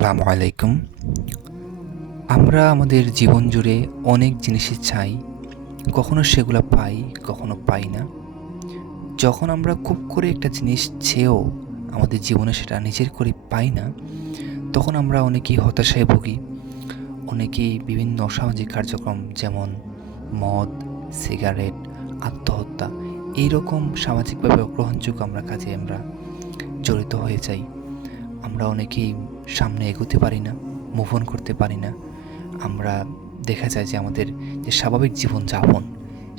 আসসালামু আলাইকুম। আমরা আমাদের জীবন জুড়ে অনেক জিনিসই চাই, কখনো সেগুলো পাই, কখনো পাই না। যখন আমরা খুব করে একটা জিনিস চেয়েও আমাদের জীবনে সেটা নিজের করে পাই না, তখন আমরা অনেকেই হতাশায় ভুগি। অনেকেই বিভিন্ন অসামাজিক কার্যক্রম যেমন মদ, সিগারেট, আত্মহত্যা এইরকম সামাজিকভাবে অগ্রহণযোগ্য কাজে আমরা জড়িত হয়ে যাই। আমরা অনেকেই সামনে এগোতে পারি না, মুভ অন করতে পারি না। আমরা দেখা যায় যে আমাদের যে স্বাভাবিক জীবনযাপন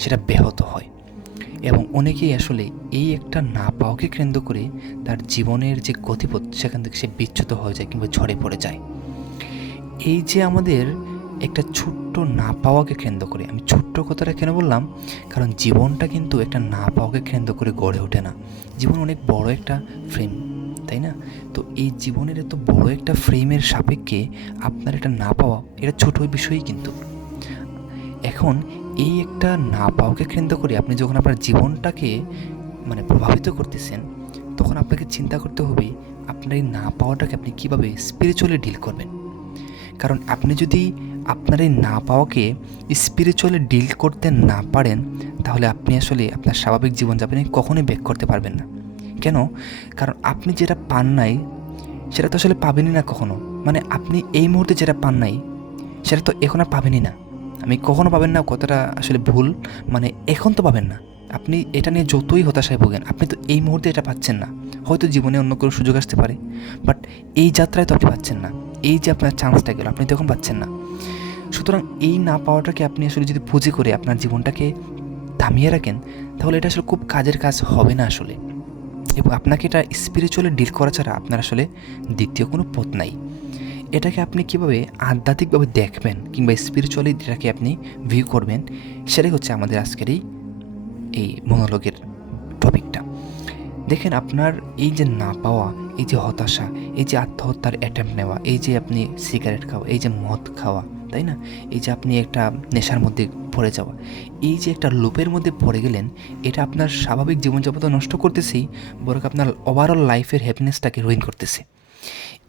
সেটা ব্যাহত হয় এবং অনেকেই আসলে এই একটা না পাওয়াকে কেন্দ্র করে তার জীবনের যে গতিপথ সেখান থেকে সে বিচ্যুত হয়ে যায় কিংবা ঝরে পড়ে যায়। এই যে আমাদের একটা ছোট্ট না পাওয়াকে কেন্দ্র করে, আমি ছোট্ট কথাটা কেন বললাম, কারণ জীবনটা কিন্তু একটা না পাওয়াকে কেন্দ্র করে গড়ে ওঠে না। জীবন অনেক বড় একটা ফ্রেম, তাই না? তো এই জীবনের এত বড় একটা ফ্রেমের সাপেক্ষে আপনার এটা না পাওয়া এটা ছোট বিষয়ই কিন্তু। এখন এই একটা না পাওয়াকে কেন্দ্র করে আপনি যখন আপনার জীবনটাকে প্রভাবিত করতেছেন, তখন আপনাকে চিন্তা করতে হবে আপনার এই না পাওয়াটাকে আপনি কীভাবে স্পিরিচুয়ালি ডিল করবেন। কারণ আপনি যদি আপনার এই না পাওয়াকে স্পিরিচুয়ালি ডিল করতে না পারেন, তাহলে আপনি আসলে আপনার স্বাভাবিক জীবনযাপনে কখনোই ব্যাক করতে পারবেন না। কেন? কারণ আপনি যেটা পান নাই সেটা তো আসলে পাবেনই না কখনো। আপনি এই মুহূর্তে যেটা পান নাই সেটা তো এখন আর পাবেনই না। আমি কখনো পাবেন না কথাটা আসলে ভুল, এখন তো পাবেন না। আপনি এটা নিয়ে যতই হতাশায় ভোগেন, আপনি তো এই মুহূর্তে এটা পাচ্ছেন না। হয়তো জীবনে অন্য কোনো সুযোগ আসতে পারে, বাট এই যাত্রায় তো আপনি পাচ্ছেন না। এই যে আপনার চান্সটা গেল, আপনি তখন পাচ্ছেন না। সুতরাং এই না পাওয়াটাকে আপনি আসলে যদি পুঁজি করে আপনার জীবনটাকে থামিয়ে রাখেন, তাহলে এটা আসলে খুব কাজের কাজ হবে না আসলে। এবং আপনাকে এটা স্পিরিচুয়ালি ডিল করা ছাড়া আপনার আসলে দ্বিতীয় কোনো পথ নাই। এটাকে আপনি কীভাবে আধ্যাত্মিকভাবে দেখবেন কিংবা স্পিরিচুয়ালি এটাকে আপনি ভিউ করবেন, সেটাই হচ্ছে আমাদের আজকের এই মনোলগের টপিকটা। দেখেন, আপনার এই যে না পাওয়া, এই যে হতাশা, এই যে আত্মহত্যার অ্যাটেম্প্ট নেওয়া, এই যে আপনি সিগারেট খাওয়া, এই যে মদ খাওয়া, তাই না, এই যে আপনি একটা নেশার মধ্যে পড়ে যাওয়া, এই যে একটা লুপের মধ্যে পড়ে গেলেন, এটা আপনার স্বাভাবিক জীবনযাপন নষ্ট করতেছেই, বরং আপনার ওভারঅল লাইফের হ্যাপিনেসটাকে রুইন করতেছে।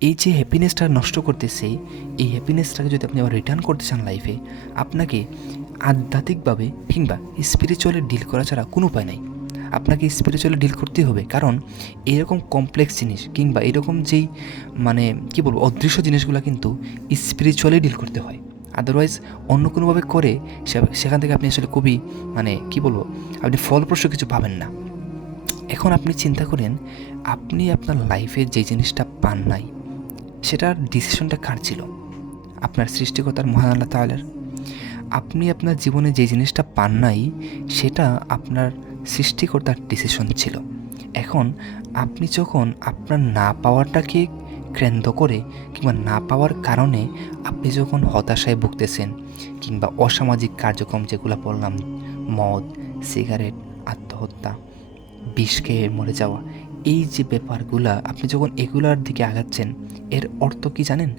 এই যে হ্যাপিনেসটা নষ্ট করতেছে, এই হ্যাপিনেসটাকে যদি আপনি আবার রিটার্ন করতে চান লাইফে, আপনাকে আধ্যাত্মিকভাবে কিংবা স্পিরিচুয়ালি ডিল করা ছাড়া কোনো উপায় নাই। আপনাকে স্পিরিচুয়ালি ডিল করতেই হবে, কারণ এরকম কমপ্লেক্স জিনিস কিংবা এরকম যেই অদৃশ্য জিনিসগুলো কিন্তু স্পিরিচুয়ালি ডিল করতে হয়। আদারওয়াইজ অন্য কোনোভাবে করে সেখান থেকে আপনি আসলে খুবই আপনি ফলপ্রসূ কিছু পাবেন না। এখন আপনি চিন্তা করেন, আপনি আপনার লাইফে যে জিনিসটা পান নাই, সেটার ডিসিশনটা কার ছিল? আপনার সৃষ্টিকর্তার, মহান আল্লাহ তাআলার। আপনি আপনার জীবনে যে জিনিসটা পান নাই, সেটা আপনার সৃষ্টিকর্তার ডিসিশন ছিল। এখন আপনি যখন আপনার না পাওয়াটাকে কেন্দ্র করে কিংবা না পাওয়ার কারণে আপনি যখন হতাশায় ভুগতেছেন কিংবা অসামাজিক কার্যক্রম যেগুলো বললাম, মদ, সিগারেট, আত্মহত্যা, বিষ খেয়ে মরে যাওয়া, এই যে ব্যাপারগুলা আপনি যখন এগুলার দিকে আগাচ্ছেন, এর অর্থ কি জানেন?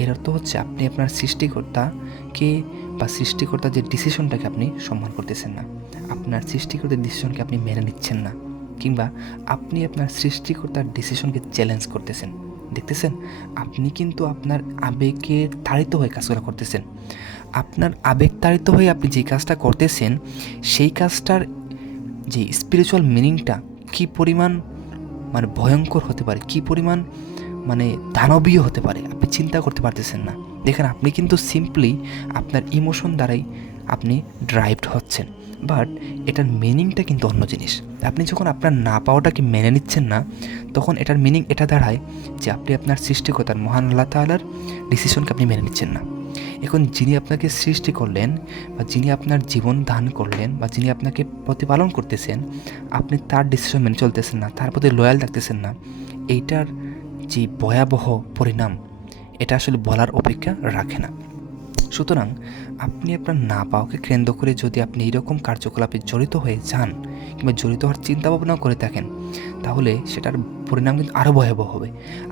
এর অর্থ হচ্ছে আপনি আপনার সৃষ্টিকর্তাকে বা সৃষ্টিকর্তার যে ডিসিশনটাকে আপনি সম্মান করতেছেন না। আপনার সৃষ্টিকর্তার ডিসিশনকে আপনি মেনে নিচ্ছেন না, কিংবা আপনি আপনার সৃষ্টিকর্তার ডিসিশনকে চ্যালেঞ্জ করতেছেন। দেখতেছেন, আপনি কিন্তু আপনার আবেগে তাড়িত হয়ে কাজগুলো করতেছেন। আপনার আবেগ তাড়িত হয়ে আপনি যে কাজটা করতেছেন, সেই কাজটার যে স্পিরিচুয়াল মিনিংটা কী পরিমাণ ভয়ঙ্কর হতে পারে, কী পরিমাণ দানবীয় হতে পারে, আপনি চিন্তা করতে পারতেছেন না। দেখেন, আপনি কিন্তু সিম্পলি আপনার ইমোশন দ্বারাই আপনি ড্রাইভড হচ্ছেন, বাট এটার মিনিংটা কিন্তু অন্য জিনিস। আপনি যখন আপনার না পাওয়াটাকে মেনে নিচ্ছেন না, তখন এটার মিনিং এটা দাঁড়ায় যে আপনি আপনার সৃষ্টিকর্তার, মহান আল্লাহ তাআলার ডিসিশনকে আপনি মেনে নিচ্ছেন না। এখন যিনি আপনাকে সৃষ্টি করলেন বা যিনি আপনার জীবন দান করলেন বা যিনি আপনাকে প্রতিপালন করতেছেন, আপনি তার ডিসিশন মেনে চলতেছেন না, তার প্রতি লয়াল থাকতেছেন না, এইটার যে ভয়াবহ পরিণাম, এটা আসলে বলার অপেক্ষা রাখে না। সুতরাং আপনি আপনার না পাওয়াকে কেন্দ্র করে যদি আপনি এইরকম কার্যকলাপে জড়িত হয়ে যান কিংবা জড়িত হওয়ার চিন্তাভাবনা করে থাকেন, তাহলে সেটার পরিণাম কিন্তু আরও ভয়াবহ হবে।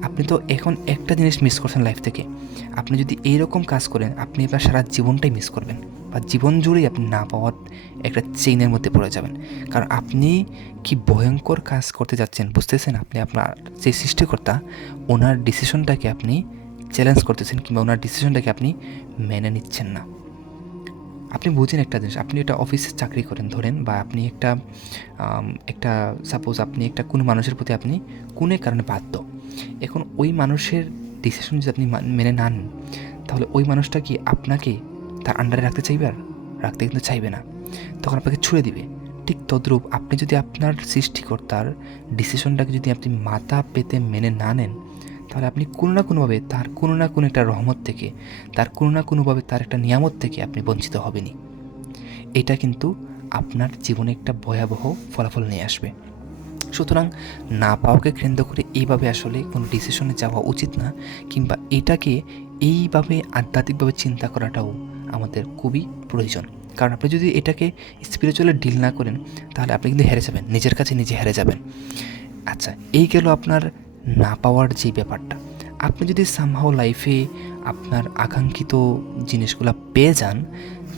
আপনি তো এখন একটা জিনিস মিস করছেন লাইফ থেকে। আপনি যদি এইরকম কাজ করেন, আপনি আপনার সারা জীবনটাই মিস করবেন, বা জীবন জুড়েই আপনি না পাওয়ার একটা চেইনের মধ্যে পড়ে যাবেন। কারণ আপনি কি ভয়ঙ্কর কাজ করতে যাচ্ছেন বুঝতেছেন? আপনি আপনার যে সৃষ্টিকর্তা, ওনার ডিসিশনটাকে আপনি চ্যালেঞ্জ করতেছেন কিংবা ওনার ডিসিশনটাকে আপনি মেনে নিচ্ছেন না। আপনি বুঝেন একটা জিনিস, আপনি একটা অফিসে চাকরি করেন ধরেন, বা আপনি একটা সাপোজ আপনি একটা কোনো মানুষের প্রতি আপনি কোনো কারণে বাধ্য। এখন ওই মানুষের ডিসিশন যদি আপনি মেনে নেন, তাহলে ওই মানুষটা কি আপনাকে তার আন্ডারে রাখতে চাইবে? আর রাখতে কিন্তু চাইবে না, তখন আপনাকে ছুড়ে দিবে। ঠিক তদ্রূপ আপনি যদি আপনার সৃষ্টিকর্তার ডিসিশনটাকে যদি আপনি মাথা পেতে মেনে না নেন, তাহলে আপনি কোনো না কোনোভাবে তার কোনো না কোনো একটা রহমত থেকে, তার কোনো না কোনোভাবে তার একটা নিয়ামত থেকে আপনি বঞ্চিত হবেনই। এটা কিন্তু আপনার জীবনে একটা ভয়াবহ ফলাফল নিয়ে আসবে। সুতরাং না পাওয়াকে কেন্দ্র করে এইভাবে আসলে কোনো ডিসিশনে যাওয়া উচিত না, কিংবা এটাকে এইভাবে আধ্যাত্মিকভাবে চিন্তা করাটাও আমাদের খুবই প্রয়োজন। কারণ আপনি যদি এটাকে স্পিরিচুয়ালি ডিল না করেন, তাহলে আপনি কিন্তু হেরে যাবেন, নিজের কাছে নিজে হেরে যাবেন। আচ্ছা, এই গেল আপনার না পাওয়ার যে ব্যাপারটা। আপনি যদি সামহাও লাইফে আপনার আকাঙ্ক্ষিত জিনিসগুলো পেয়ে যান,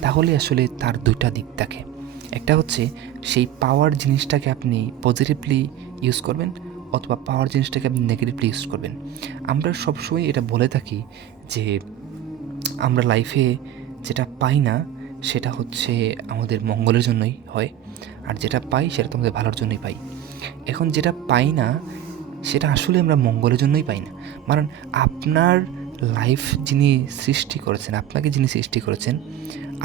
তাহলে আসলে তার দুইটা দিক থাকে। একটা হচ্ছে সেই পাওয়ার জিনিসটাকে আপনি পজিটিভলি ইউজ করবেন, অথবা পাওয়ার জিনিসটাকে আপনি নেগেটিভলি ইউজ করবেন। আমরা সবসময় এটা বলে থাকি যে আমরা লাইফে যেটা পাই না সেটা হচ্ছে আমাদের মঙ্গলের জন্যই হয়, আর যেটা পাই সেটা তো আমাদের ভালোর জন্যই পাই। এখন যেটা পাই না সেটা আসলে আমরা মঙ্গলের জন্যই পাই না। কারণ আপনার লাইফ যিনি সৃষ্টি করেছেন, আপনাকে যিনি সৃষ্টি করেছেন,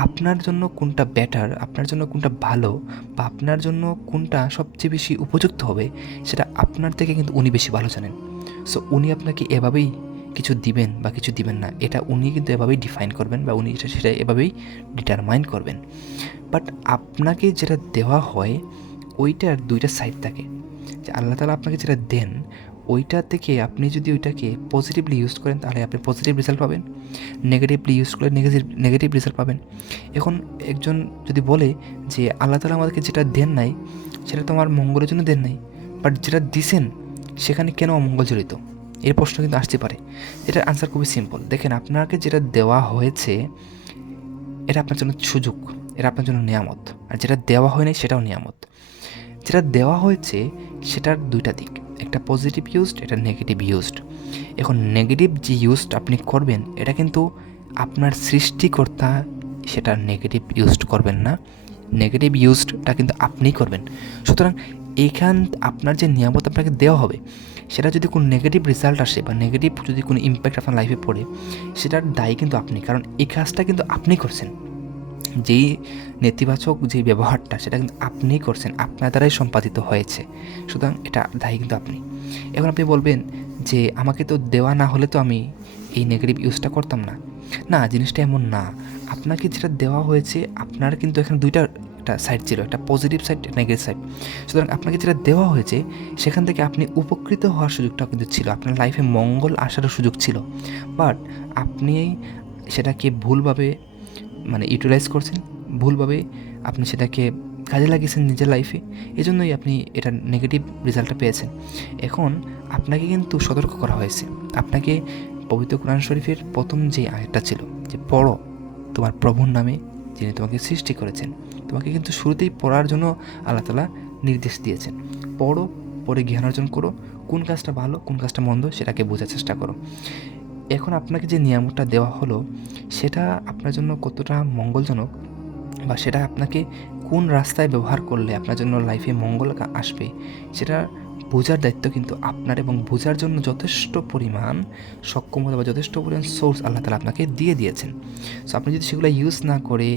আপনার জন্য কোনটা বেটার, আপনার জন্য কোনটা ভালো, বা আপনার জন্য কোনটা সবচেয়ে বেশি উপযুক্ত হবে, সেটা আপনার থেকে কিন্তু উনি বেশি ভালো জানেন। সো উনি আপনাকে এভাবেই কিছু দিবেন বা কিছু দিবেন না, এটা উনি কিন্তু এভাবেই ডিফাইন করবেন, বা উনি সেটা এভাবেই ডিটারমাইন করবেন। বাট আপনাকে যেটা দেওয়া হয় ওইটার দুইটা সাইড থাকে। যে আল্লাহ তাআলা আপনাকে যেটা দেন, ওইটা থেকে আপনি যদি ওইটাকে পজিটিভলি ইউজ করেন, তাহলে আপনি পজিটিভ রেজাল্ট পাবেন। নেগেটিভলি ইউজ করলে নেগেটিভ রেজাল্ট পাবেন। এখন একজন যদি বলে যে আল্লাহ তাআলা আমাদেরকে যেটা দেন নাই সেটা তো আমার মঙ্গলের জন্য দেন নাই, বাট যেটা দিছেন সেখানে কেন অমঙ্গল জড়িত, এর প্রশ্ন কিন্তু আসতে পারে। এটার আনসার খুবই সিম্পল। দেখেন, আপনাকে যেটা দেওয়া হয়েছে এটা আপনার জন্য সুযোগ, এটা আপনার জন্য নিয়ামত। আর যেটা দেওয়া হয়নি সেটাও নিয়ামত। যেটা দেওয়া হয়েছে সেটার দুইটা দিক, একটা পজিটিভ ইউজড, এটা নেগেটিভ ইউজড। এখন নেগেটিভ যে ইউজড আপনি করবেন, এটা কিন্তু আপনার সৃষ্টিকর্তা সেটা নেগেটিভ ইউজড করবেন না, নেগেটিভ ইউজডটা কিন্তু আপনিই করবেন। সুতরাং এইখান আপনার যে নিয়ামত আপনাকে দেওয়া হবে, সেটা যদি কোনো নেগেটিভ রেজাল্ট আসে বা নেগেটিভ যদি কোনো ইম্প্যাক্ট আপনার লাইফে পড়ে, সেটার দায়ী কিন্তু আপনি, কারণ এই কাজটা কিন্তু আপনি করছেন। যেই নেতিবাচক যে ব্যবহারটা সেটা কিন্তু আপনিই করছেন, আপনার দ্বারাই সম্পাদিত হয়েছে। সুতরাং এটা দায়ী কিন্তু আপনি। এখন আপনি বলবেন যে আমাকে তো দেওয়া না হলে তো আমি এই নেগেটিভ ইউজটা করতাম না। না, জিনিসটা এমন না। আপনাকে যেটা দেওয়া হয়েছে, আপনার কিন্তু এখানে দুইটা একটা সাইড ছিল, একটা পজিটিভ সাইড, একটা নেগেটিভ সাইড। সুতরাং আপনাকে যেটা দেওয়া হয়েছে সেখান থেকে আপনি উপকৃত হওয়ার সুযোগটাও কিন্তু ছিল, আপনার লাইফে মঙ্গল আসারও সুযোগ ছিল। বাট আপনি সেটাকে ভুলভাবে ইউটিলাইজ করছেন, ভুলভাবে আপনি সেটাকে কাজে লাগিয়েছেন নিজের লাইফে, এজন্যই আপনি এটা নেগেটিভ রেজাল্টটা পেয়েছেন। এখন আপনাকে কিন্তু সতর্ক করা হয়েছে। আপনাকে পবিত্র কোরআন শরীফের প্রথম যে আয়াতটা ছিল যে পড়ো তোমার প্রভুর নামে যিনি তোমাকে সৃষ্টি করেছেন, তোমাকে কিন্তু শুরুতেই পড়ার জন্য আল্লাহ তাআলা নির্দেশ দিয়েছেন। পড়ো, পড়ে জ্ঞান অর্জন করো, কোন কাজটা ভালো কোন কাজটা মন্দ সেটাকে বোঝার চেষ্টা করো। এখন আপনাকে যে নিয়ামতটা দেওয়া হলো সেটা আপনার জন্য কতটা মঙ্গলজনক, বা সেটা আপনাকে কোন রাস্তায় ব্যবহার করলে আপনার জন্য লাইফে মঙ্গল আসবে, সেটা বোঝার দায়িত্ব কিন্তু আপনার। এবং বোঝার জন্য যথেষ্ট পরিমাণ সক্ষমতা বা যথেষ্ট পরিমাণ সোর্স আল্লাহ তাআলা আপনাকে দিয়ে দিয়েছেন। সো আপনি যদি সেগুলো ইউজ না করে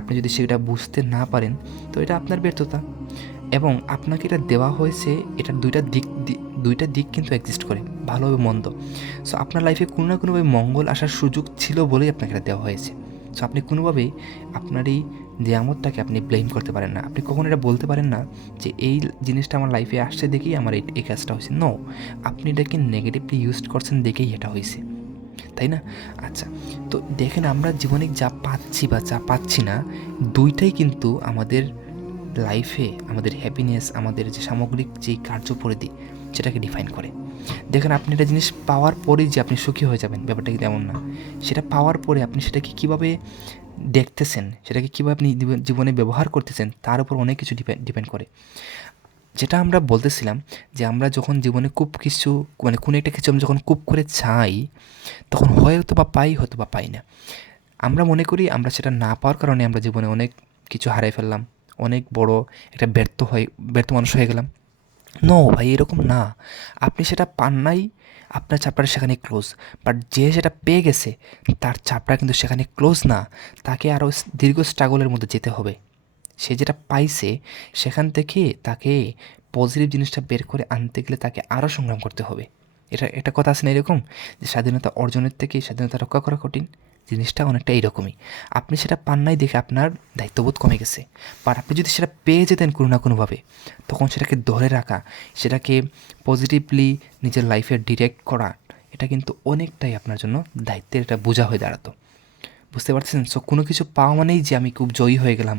আপনি যদি সেটা বুঝতে না পারেন, তো এটা আপনার ব্যর্থতা। এবং আপনাকে এটা দেওয়া হয়েছে, এটার দুইটা দিক কিন্তু এক্সিস্ট করে, ভালো এবং মন্দ। সো আপনার লাইফে কোনো না কোনোভাবে মঙ্গল আসার সুযোগ ছিল বলেই আপনাকে এটা দেওয়া হয়েছে। সো আপনি কোনোভাবেই আপনার এই নিয়ামতটাকে আপনি ব্লেম করতে পারেন না। আপনি কখনো এটা বলতে পারেন না যে এই জিনিসটা আমার লাইফে আসছে দেখেই আমার এই কাজটা হয়েছে। নো, আপনি এটাকে নেগেটিভলি ইউজ করছেন দেখেই এটা হয়েছে, তাই না? আচ্ছা, তো দেখেন, আমরা জীবনে যা পাচ্ছি বা যা পাচ্ছি না, দুইটাই কিন্তু আমাদের লাইফে আমাদের হ্যাপিনেস, আমাদের যে সামগ্রিক যে কার্যপরিধি সেটাকে ডিফাইন করে। দেখেন, আপনি একটা জিনিস পাওয়ার পরেই যে আপনি সুখী হয়ে যাবেন, ব্যাপারটা কিন্তু এমন না। সেটা পাওয়ার পরে আপনি সেটাকে কীভাবে দেখতেছেন, সেটাকে কীভাবে আপনি জীবনে ব্যবহার করতেছেন, তার উপর অনেক কিছু ডিপেন্ড করে। যেটা আমরা বলতেছিলাম যে আমরা যখন জীবনে খুব কিছু মানে কোনো একটা কিছু আমরা যখন খুব করে চাই তখন হয়তো বা পাই, হয়তো বা পাই না। আমরা মনে করি আমরা সেটা না পাওয়ার কারণে আমরা জীবনে অনেক কিছু হারিয়ে ফেললাম, অনেক বড় একটা ব্যর্থ মানুষ হয়ে গেলাম। নো ভাই, এরকম না। আপনি সেটা পান নাই, আপনার চ্যাপ্টার সেখানে ক্লোজ। বাট যে সেটা পেয়ে গেছে তার চ্যাপ্টার কিন্তু সেখানে ক্লোজ না, তাকে আরও দীর্ঘ স্ট্রাগলের মধ্যে যেতে হবে। সে যেটা পাইছে সেখান থেকে তাকে পজিটিভ জিনিসটা বের করে আনতে গেলে তাকে আরও সংগ্রাম করতে হবে। এটা কথা আছে না এরকম, যে স্বাধীনতা অর্জনের থেকে স্বাধীনতা রক্ষা করা কঠিন। জিনিসটা অনেকটা এইরকমই। আপনি সেটা পান নাই দেখে আপনার দায়িত্ববোধ কমে গেছে, বাট আপনি যদি সেটা পেয়ে যেতেন কোনো না কোনোভাবে, তখন সেটাকে ধরে রাখা, সেটাকে পজিটিভলি নিজের লাইফে ডিরেক্ট করা, এটা কিন্তু অনেকটাই আপনার জন্য দায়িত্বের একটা বোঝা হয়ে দাঁড়াতো। বুঝতে পারছেন? সো কোনো কিছু পাওয়া মানেই যে আমি খুব জয়ী হয়ে গেলাম,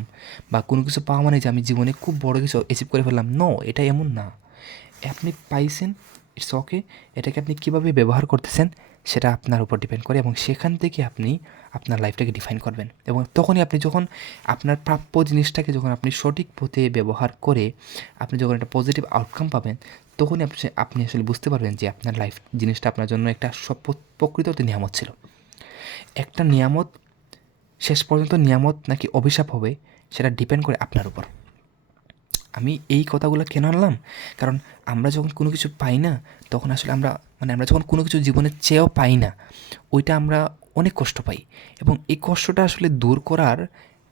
বা কোনো কিছু পাওয়া মানে যে আমি জীবনে খুব বড় কিছু অ্যাচিভ করে ফেললাম, নো, এটা এমন না। আপনি পাইছেন, ইটস ওকে। এটাকে আপনি কীভাবে ব্যবহার করতেছেন সেটা আপনার উপর ডিপেন্ড করে, এবং সেখান থেকে আপনি আপনার লাইফটাকে ডিফাইন করবেন। এবং তখনই আপনি যখন আপনার প্রাপ্য জিনিসটাকে যখন আপনি সঠিক পথে ব্যবহার করে আপনি যখন একটা পজিটিভ আউটকাম পাবেন, তখনই আপনি আসলে বুঝতে পারবেন যে আপনার লাইফ জিনিসটা আপনার জন্য একটা প্রকৃত নিয়ামত ছিল। একটা নিয়ামত শেষ পর্যন্ত নিয়ামত নাকি অভিশাপ হবে সেটা ডিপেন্ড করে আপনার উপর। আমি এই কথাগুলো কেন আনলাম? কারণ আমরা যখন কোনো কিছু পাই না তখন আসলে আমরা যখন কোনো কিছু জীবনে চেয়েও পাই না, ওইটা আমরা অনেক কষ্ট পাই। এবং এই কষ্টটা আসলে দূর করার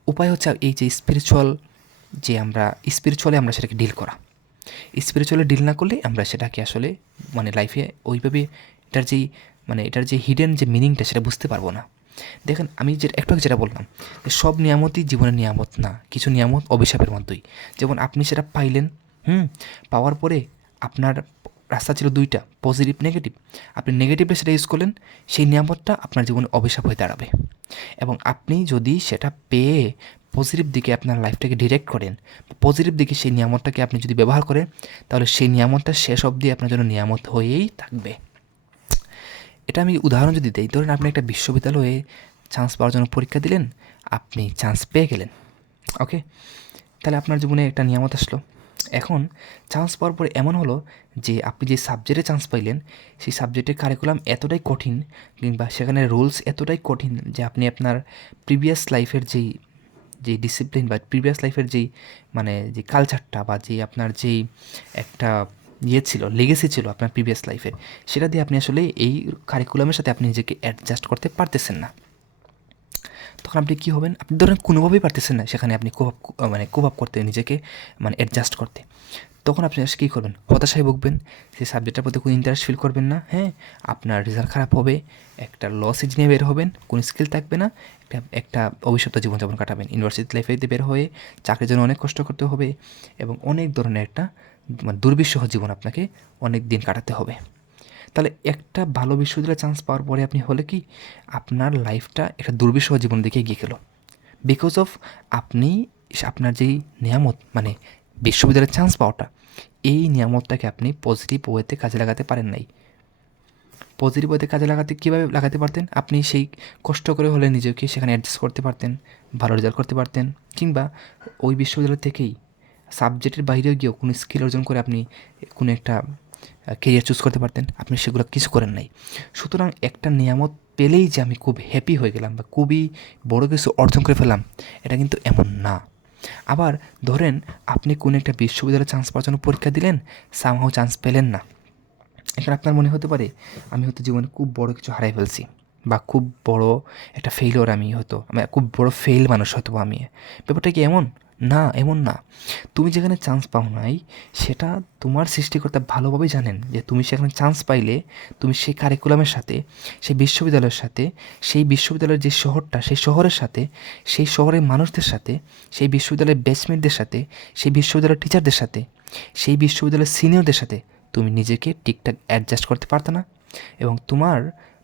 উপায় হচ্ছে এই যে স্পিরিচুয়ালি আমরা সেটাকে ডিল করা। স্পিরিচুয়ালি ডিল না করলে আমরা সেটাকে আসলে লাইফে ওইভাবে এটার যে হিডেন যে মিনিংটা সেটা বুঝতে পারবো না। দেখেন, আমি একটু আগে যেটা বললাম যে সব নিয়ামতই জীবনের নিয়ামত না, কিছু নিয়ামত অভিশাপের মতোই। যেমন আপনি সেটা পাইলেন, পাওয়ার পরে আপনার রাস্তা ছিল দুইটা, পজিটিভ নেগেটিভ। আপনি নেগেটিভে সেটা ইউজ করলেন, সেই নিয়ামতটা আপনার জীবনে অভিশাপ হয়ে দাঁড়াবে। এবং আপনি যদি সেটা পেয়ে পজিটিভ দিকে আপনার লাইফটাকে ডিরেক্ট করেন, পজিটিভ দিকে সেই নিয়ামতটাকে আপনি যদি ব্যবহার করেন, তাহলে সেই নিয়ামতটা শেষ অবধি আপনার জন্য নিয়ামত হয়েই থাকবে। এটা আমি উদাহরণ যদি দিই, ধরেন আপনি একটা বিশ্ববিদ্যালয়ে চান্স পাওয়ার জন্য পরীক্ষা দিলেন, আপনি চান্স পেয়ে গেলেন, ওকে। তাহলে আপনার জীবনে একটা নিয়ামত আসলো। এখন চান্স পাওয়ার পরে এমন হলো যে আপনি যে সাবজেক্টে চান্স পাইলেন সেই সাবজেক্টের কারিকুলাম এতটাই কঠিন, কিংবা সেখানে রুলস এতটাই কঠিন যে আপনি আপনার প্রিভিয়াস লাইফের যে ডিসিপ্লিন বা প্রিভিয়াস লাইফের যে কালচারটা, বা আপনার যেই একটা ছিল, লেগেসি ছিল আপনার প্রিভিয়াস লাইফে, সেটা দিয়ে আপনি আসলে এই কারিকুলামের সাথে আপনি নিজেকে অ্যাডজাস্ট করতে পারতেছেন না। তখন আপনি কী হবেন? আপনি ধরেন কোনোভাবেই পারতেছেন না সেখানে আপনি কোপ আপ করতে, নিজেকে অ্যাডজাস্ট করতে। তখন আপনি কী করবেন? হতাশায় ভুগবেন, সেই সাবজেক্টের প্রতি কোনো ইন্টারেস্ট ফিল করবেন না, হ্যাঁ, আপনার রেজাল্ট খারাপ হবে, একটা লসেজ নিয়ে বের হবেন, কোনো স্কিল থাকবে না, একটা অভিশপ্ত জীবনযাপন কাটাবেন। ইউনিভার্সিটি লাইফে বের হয়ে চাকরির জন্য অনেক কষ্ট করতে হবে, এবং অনেক ধরনের একটা দুর্বিষহ জীবন আপনাকে অনেক দিন কাটাতে হবে। তাহলে একটা ভালো বিশ্ববিদ্যালয়ে চান্স পাওয়ার পরে আপনি হলে কি, আপনার লাইফটা একটা দুর্বিষহ জীবনের দিকে এগিয়ে গেল, বিকজ অফ আপনার যেই নিয়ামত বিশ্ববিদ্যালয়ের চান্স পাওয়াটা, এই নিয়ামতটাকে আপনি পজিটিভ ওয়েতে কাজে লাগাতে পারেন নাই। পজিটিভ ওয়েতে কাজে কীভাবে লাগাতে পারতেন? আপনি সেই কষ্ট করে হলে নিজেকে সেখানে অ্যাডজাস্ট করতে পারতেন, ভালো রেজাল্ট করতে পারতেন, কিংবা ওই বিশ্ববিদ্যালয় থেকেই সাবজেক্টের বাইরেও গিয়েও কোনো স্কিল অর্জন করে আপনি কোনো একটা কেরিয়ার চুজ করতে পারতেন। আপনি সেগুলো কিছু করেন নাই। সুতরাং একটা নিয়ামত পেলেই যে আমি খুব হ্যাপি হয়ে গেলাম বা খুবই বড় কিছু অর্জন করে ফেললাম, এটা কিন্তু এমন না। আবার ধরেন আপনি কোনো একটা বিশ্ববিদ্যালয়ে চান্স পাওয়ার জন্য পরীক্ষা দিলেন, সামহাও চান্স পেলেন না। এখানে আপনার মনে হতে পারে আমি হয়তো জীবনে খুব বড় কিছু হারাই ফেলছি, বা খুব বড় একটা ফেইলিওর, আমি খুব বড় ফেল মানুষ হয়তো আমি। ব্যাপারটা কি এমন? না, এমন না। তুমি যেখানে চান্স পাও নাই সেটা তোমার সৃষ্টিকর্তা ভালোভাবেই জানেন যে তুমি সেখানে চান্স পাইলে তুমি সেই কারিকুলামের সাথে, সেই বিশ্ববিদ্যালয়ের সাথে, সেই বিশ্ববিদ্যালয়ের যে শহরটা, সেই শহরের সাথে, সেই শহরের মানুষদের সাথে, সেই বিশ্ববিদ্যালয়ের ব্যাচমেটদের সাথে, সেই বিশ্ববিদ্যালয়ের টিচারদের সাথে, সেই বিশ্ববিদ্যালয়ের সিনিয়রদের সাথে তুমি নিজেকে ঠিকঠাক অ্যাডজাস্ট করতে পারতো না, এবং তোমার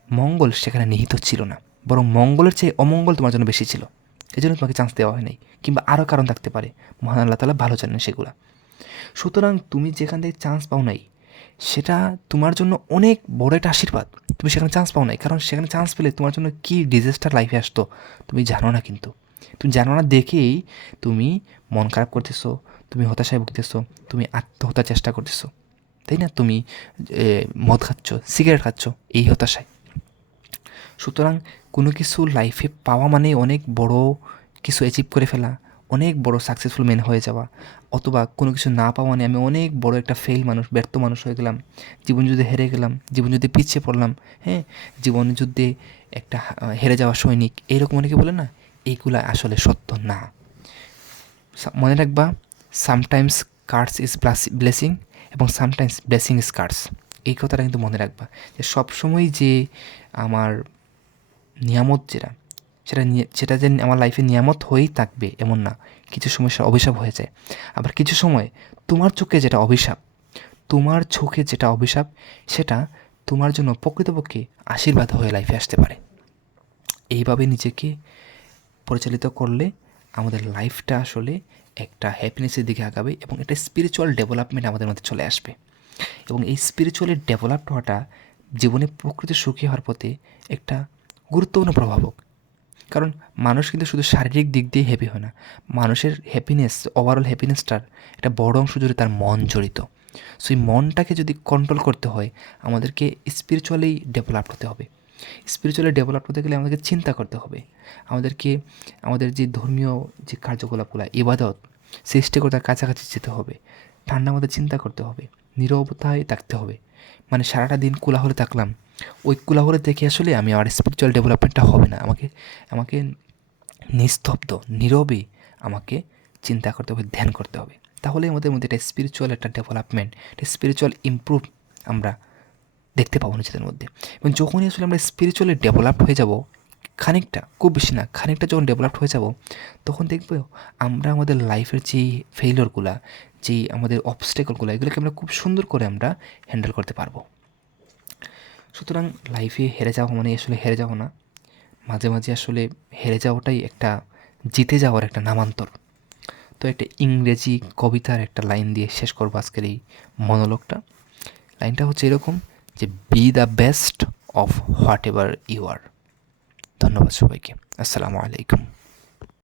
মঙ্গল সেখানে নিহিত ছিল না, বরং মঙ্গলের চেয়ে অমঙ্গল তোমার জন্য বেশি ছিল। এই জন্য তোমাকে চান্স দেওয়া হয় নাই, কিংবা আরও কারণ থাকতে পারে, মহান আল্লাহ তাআলা ভালো জানেন সেগুলো। সুতরাং তুমি যেখান থেকে চান্স পাও নাই সেটা তোমার জন্য অনেক বড় একটা আশীর্বাদ। তুমি সেখানে চান্স পাও নাই, কারণ সেখানে চান্স পেলে তোমার জন্য কী ডিজাস্টার লাইফে আসতো তুমি জানো না। কিন্তু তুমি জানো না দেখেই তুমি মন খারাপ করতেছো, তুমি হতাশায় ভুগতেছো, তুমি আত্মহত্যার চেষ্টা করতেছো, তাই না? তুমি মদ খাচ্ছ, সিগারেট খাচ্ছ এই হতাশায়। সুতরাং কোনো কিছু লাইফে পাওয়া মানে অনেক বড় কিছু অ্যাচিভ করে ফেলা, অনেক বড় সাকসেসফুল ম্যান হয়ে যাওয়া, অথবা কোনো কিছু না পাওয়া মানে আমি অনেক বড় একটা ফেল মানুষ, ব্যর্থ মানুষ হয়ে গেলাম, জীবনযুদ্ধে হেরে গেলাম, জীবনযুদ্ধে পিছিয়ে পড়লাম, হ্যাঁ, জীবনযুদ্ধে একটা হেরে যাওয়া সৈনিক, এইরকম অনেকে বলে না, এইগুলা আসলে সত্য না। মনে রাখবা, সামটাইমস কার্স ইজ ব্লেসিং এবং সামটাইমস ব্লেসিং ইজ কার্স। এই কথাটা কিন্তু মনে রাখবা, যে সবসময় যে আমার নিয়ামত সেটা যে আমার লাইফে নিয়ামত হয়েই থাকবে এমন না, কিছু সময় সেটা অভিশাপ হয়ে যায়। আবার কিছু সময় তোমার চোখে যেটা অভিশাপ সেটা তোমার জন্য প্রকৃতপক্ষে আশীর্বাদ হয়ে লাইফে আসতে পারে। এইভাবে নিজেকে পরিচালিত করলে আমাদের লাইফটা আসলে একটা হ্যাপিনেসের দিকে আগাবে এবং একটা স্পিরিচুয়াল ডেভেলপমেন্ট আমাদের মধ্যে চলে আসবে। এবং এই স্পিরিচুয়ালি ডেভেলপড হওয়াটা জীবনে প্রকৃত সুখী হওয়ার পথে একটা গুরুত্বপূর্ণ প্রভাবক। কারণ মানুষ কিন্তু শুধু শারীরিক দিক দিয়ে হ্যাপি হয় না, মানুষের হ্যাপিনেস, ওভারঅল হ্যাপিনেসটার একটা বড় অংশ জুড়ে তার মন জড়িত। সো এই মনটাকে যদি কন্ট্রোল করতে হয়, আমাদেরকে স্পিরিচুয়ালি ডেভেলপ হতে হবে। স্পিরিচুয়ালি ডেভেলপ হতে গেলে আমাদেরকে চিন্তা করতে হবে, আমাদের যে ধর্মীয় যে কার্যকলাপগুলো, ইবাদত, সৃষ্টিকর্তার কাছাকাছি যেতে হবে, ঠান্ডা মাথায় চিন্তা করতে হবে, নীরবতায় থাকতে হবে। মানে সারাটা দিন কোলাহলে থাকলাম, ওই কোলাহলে দেখে আসলে আমি আমার স্পিরিচুয়াল ডেভেলপমেন্টটা হবে না। আমাকে নিস্তব্ধ নীরবে আমাকে চিন্তা করতে হবে, ধ্যান করতে হবে। তাহলে আমাদের মধ্যে একটা স্পিরিচুয়াল একটা ডেভেলপমেন্ট, একটা স্পিরিচুয়াল ইমপ্রুভ আমরা দেখতে পাবো নিজেদের মধ্যে। এবং যখনই আসলে আমরা স্পিরিচুয়ালি ডেভেলপড হয়ে যাব, খানিকটা, খুব বেশি না, খানিকটা যখন ডেভেলপড হয়ে যাব, তখন দেখবো আমরা আমাদের লাইফের যেই ফেইলিওরগুলা, যেই আমাদের অবস্টেকলগুলো, এগুলোকে আমরা খুব সুন্দর করে আমরা হ্যান্ডেল করতে পারবো। সুতরাং লাইফে হেরে যাওয়া মানে আসলে হেরে যাওয়া না, মাঝে মাঝে আসলে হেরে যাওয়াটাই একটা জিতে যাওয়ার একটা নামান্তর। তো একটা ইংরেজি কবিতার একটা লাইন দিয়ে শেষ করবো আজকের এই মনোলগটা। লাইনটা হচ্ছে এরকম, যে be the best of whatever you are. ধন্যবাদ সবাইকে। আসসালামু আলাইকুম।